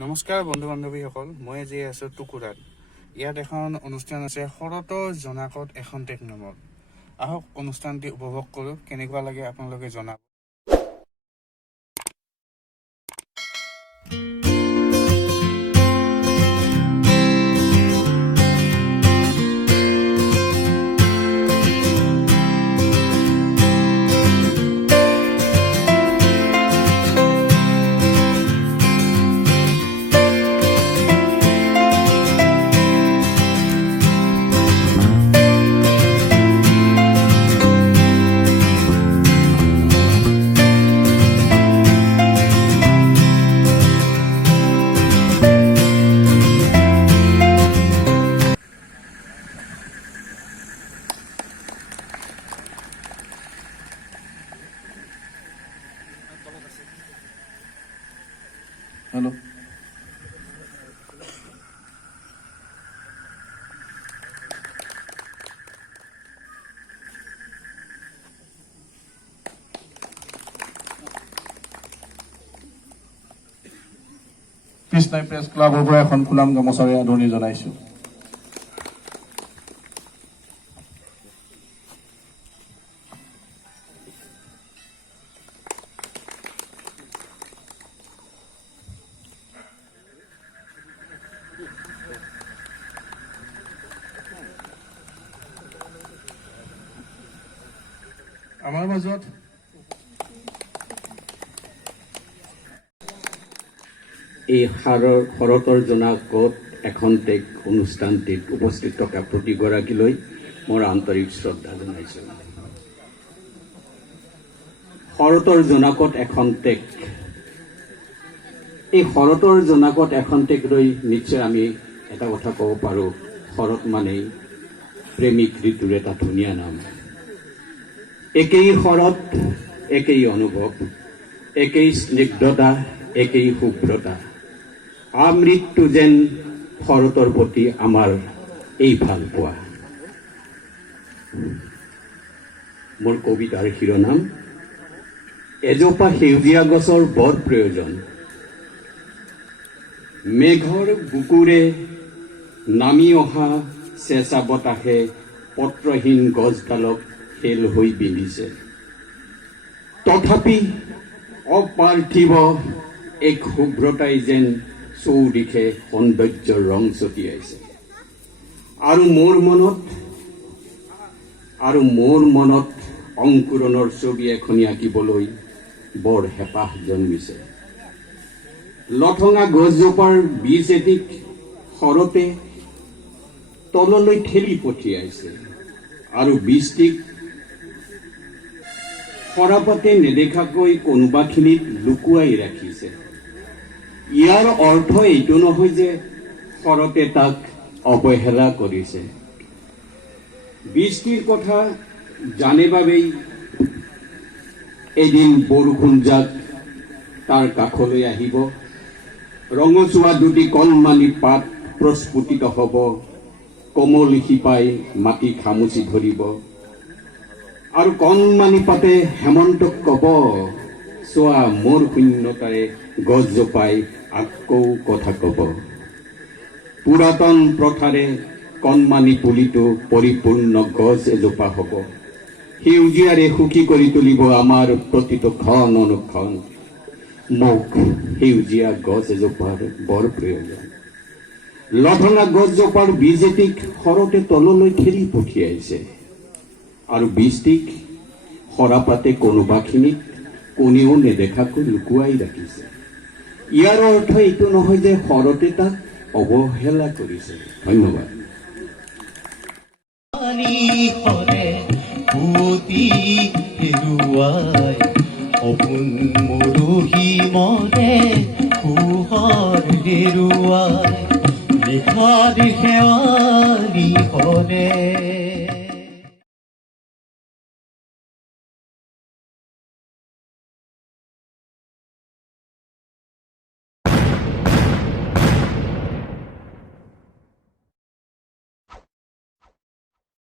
নমস্কাৰ বন্ধু বান্ধৱীসকল, মই আজি আছোঁ টুকুৰাত। ইয়াত এখন অনুষ্ঠান আছে, শৰতৰ জনাকত এখন টেক নামত। আহক অনুষ্ঠানটি উপভোগ কৰোঁ, কেনেকুৱা লাগে আপোনালোকে জনাব। Hello. কৃষ্ণাই প্ৰেছ ক্লাবৰ পৰা এখন ফুলাম গামোচাৰে আদৰণি জনাইছোঁ। আমাৰ মাজত এই শৰতৰ জনাকত এখন টেক অনুষ্ঠানটিত উপস্থিত থকা প্ৰতিগৰাকীলৈ মোৰ আন্তৰিক শ্ৰদ্ধা জনাইছোঁ। শৰতৰ জনাকত এখন টেক, এই শৰতৰ জনাকত এখন টেক লৈ নিশ্চয় আমি এটা কথা ক'ব পাৰোঁ, শৰৎ মানেই প্ৰেমিক ঋতুৰ এটা ধুনীয়া নাম। একেই শৰৎ, একেই অনুভৱ, একেই স্নিগ্ধতা, একেই শুভ্ৰতা। আমৃত্যু যেন শৰতৰ প্ৰতি আমাৰ এই ভাল পোৱা। মোৰ কবিতাৰ শিৰোনাম, এজোপা সেউজীয়া গছৰ বৰ প্ৰয়োজন। মেঘৰ বুকুৰে নামি অহা চেঁচা বতাহে পত্ৰহীন গছডালক খেল হৈ বিন্ধিছে। তথাপি অপাৰ্থিৱ এক শুভ্ৰতাই যেন চৌদিশে সৌন্দৰ্যৰ ৰং ছটিয়াইছে। আৰু মোৰ মনত অংকুৰণৰ ছবি এখনি আঁকিবলৈ বৰ হেঁপাহ জন্মিছে। লঠঙা গছজোপাৰ বীজ এটিক শৰতে তললৈ ঠেলি পঠিয়াইছে আৰু বীজটিক সৰাপাতে নেদেখাকৈ কোনোবাখিনিত লুকুৱাই ৰাখিছে। ইয়াৰ অৰ্থ এইটো নহয় যে শৰতে তাক অৱহেলা কৰিছে। বীজটিৰ কথা জানে বাবেই এদিন বৰষুণজাক তাৰ কাষলৈ আহিব, ৰঙচুৱা দুটি কণমানি পাত প্ৰস্ফুটিত হ'ব, কোমল শিপাই মাটি খামুচি ধৰিব আৰু কণমানি পাতে হেমন্তক ক'ব, চোৱা মোৰ শূন্যতাৰে গছজোপাই আকৌ কথা ক'ব। পুৰাতন প্ৰথাৰে কণমানি পুলিটো পৰিপূৰ্ণ গছ এজোপা হ'ব, সেউজীয়াৰে সুখী কৰি তুলিব আমাৰ প্ৰতিটো ক্ষণ অনুক্ষণ। মোক সেউজীয়া গছ এজোপাৰ বৰ প্ৰয়োজন। লঠঙা গছজোপাৰ বীজ এটিক শৰতে তললৈ ঠেলি পঠিয়াইছে আৰু বীজটিক সৰাপাতে কোনোবাখিনিত কোনেও নেদেখাকৈ লুকুৱাই ৰাখিছে। ইয়াৰ অৰ্থ এইটো নহয় যে শৰতে তাক অৱহেলা কৰিছে। ধন্যবাদ। অপোন মৰহি মনে পোহৰ হেৰুৱাই নিশাৰ শেৱালি হৰে।